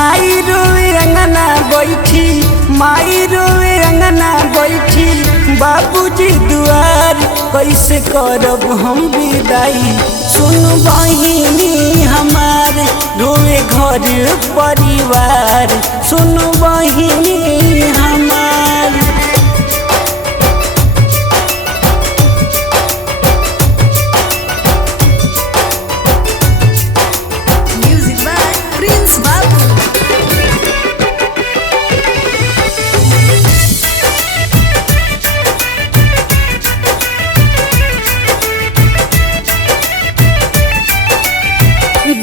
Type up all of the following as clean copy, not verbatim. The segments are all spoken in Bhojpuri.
माई रोए अंगना बैठी, माई रोए अंगना बैठी, बाबूजी दुआर कैसे करब हम विदाई। सुन बहिनी हमार रोए घर परिवार, सुन बहिनी हमार। Music by Prince Babu.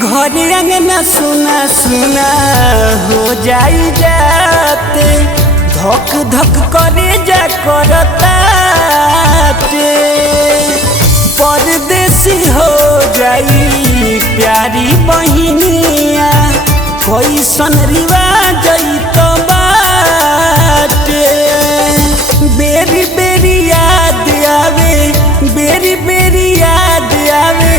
घर अंगना सुना सुना हो जाई जाते, धक धक करे जा करताते। परदेसी हो जाई प्यारी बहिनिया, कैसन रिवाज तो बाटे। बेरी बेरी याद आवे, बेरी बेरी याद आवे,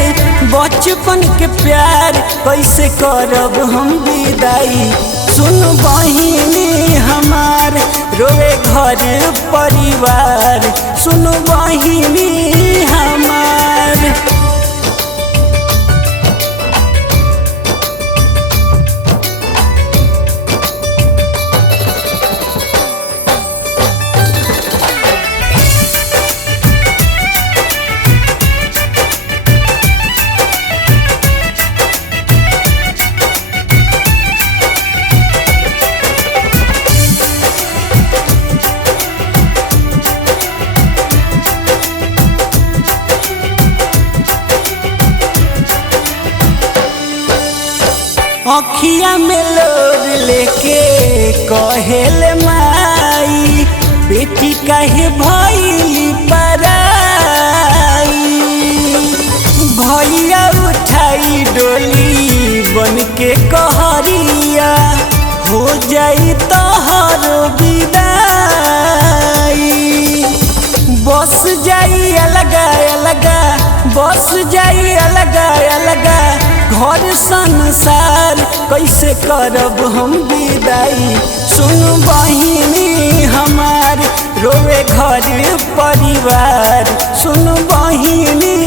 बचपन के प्यार कैसे करब हम विदाई। सुन बहिनी हमार रोए घर परिवार, सुन बहिनी हमार। अखिया में लोर लेके कहेल माई, बेटी काहे भइली पराई। भैया उठाई डोली बन के कहरिया, हो जाई तोहर विदाई। बस जाई अलगा अलगा, बस जाई अलगा अलगा, घर संसार कैसे करब हम विदाई। सुन बहिनी हमार रोए घर परिवार, सुन बहिनी